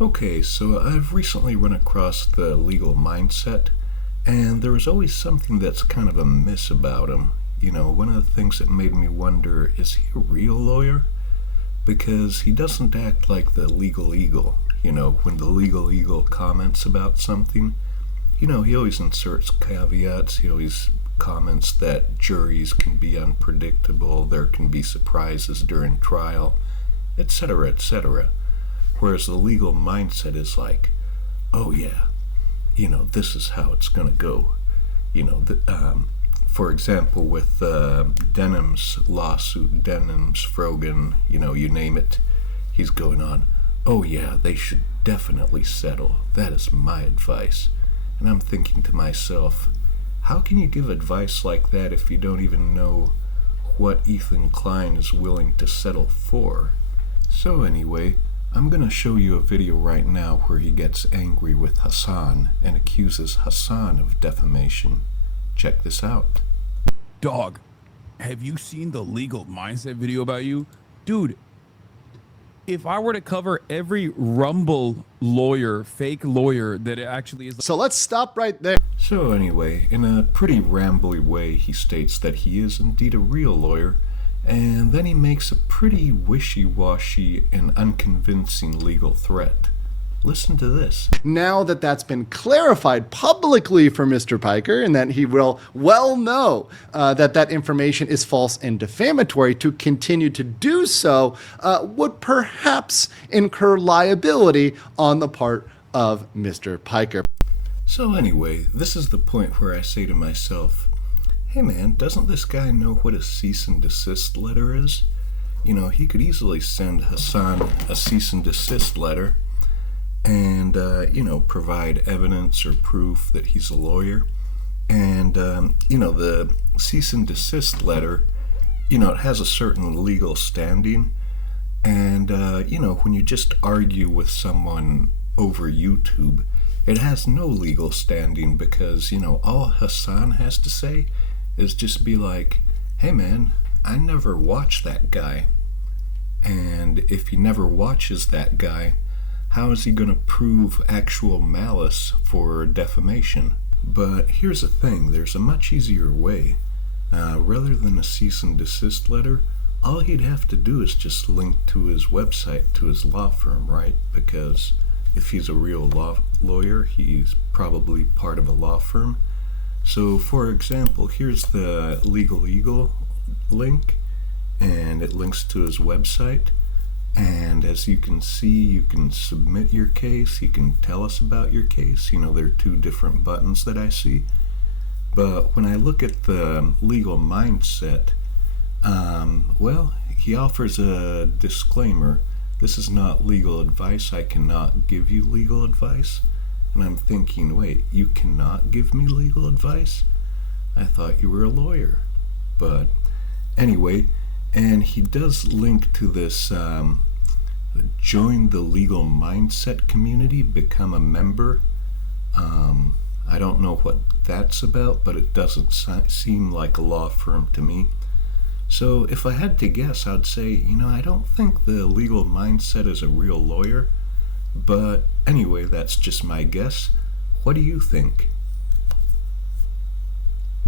Okay, so I've recently run across the legal mindset, and there was always something that's kind of amiss about him. One of the things that made me wonder, is he a real lawyer? Because he doesn't act like the legal eagle. When the legal eagle comments about something, he always inserts caveats. He always comments that juries can be unpredictable, there can be surprises during trial, etc., etc. Whereas the legal mindset is like, oh yeah, this is how it's going to go. For example, with Denham's lawsuit, Denham's, Frogan, you name it, he's going on, oh yeah, they should definitely settle. That is my advice. And I'm thinking to myself, how can you give advice like that if you don't even know what Ethan Klein is willing to settle for? So anyway, I'm going to show you a video right now where he gets angry with Hassan and accuses Hassan of defamation. Check this out. Dog, have you seen the legal mindset video about you? Dude, if I were to cover every Rumble lawyer, fake lawyer that it actually is. So let's stop right there. So anyway, in a pretty rambly way, he states that he is indeed a real lawyer, and then he makes a pretty wishy-washy and unconvincing legal threat. Listen to this. Now that that's been clarified publicly for Mr. Piker, and that he will well know that information is false and defamatory, to continue to do so would perhaps incur liability on the part of Mr. Piker. So anyway, this is the point where I say to myself, hey man, doesn't this guy know what a cease and desist letter is? He could easily send Hassan a cease and desist letter and, provide evidence or proof that he's a lawyer. And, the cease and desist letter, it has a certain legal standing. And, when you just argue with someone over YouTube, it has no legal standing because, all Hassan has to say is just be like, hey man, I never watched that guy. And if he never watches that guy, how is he going to prove actual malice for defamation? But here's the thing, there's a much easier way. Rather than a cease and desist letter, all he'd have to do is just link to his website, to his law firm, right? Because if he's a real lawyer, he's probably part of a law firm. So, for example, here's the Legal Eagle link, and it links to his website. And as you can see, you can submit your case, you can tell us about your case. There are two different buttons that I see. But when I look at the legal mindset, he offers a disclaimer. This is not legal advice. I cannot give you legal advice. And I'm thinking, wait, you cannot give me legal advice? I thought you were a lawyer. But anyway, and he does link to this join the legal mindset community, become a member. I don't know what that's about, but it doesn't seem like a law firm to me. So if I had to guess, I'd say, I don't think the legal mindset is a real lawyer. But anyway, that's just my guess. What do you think?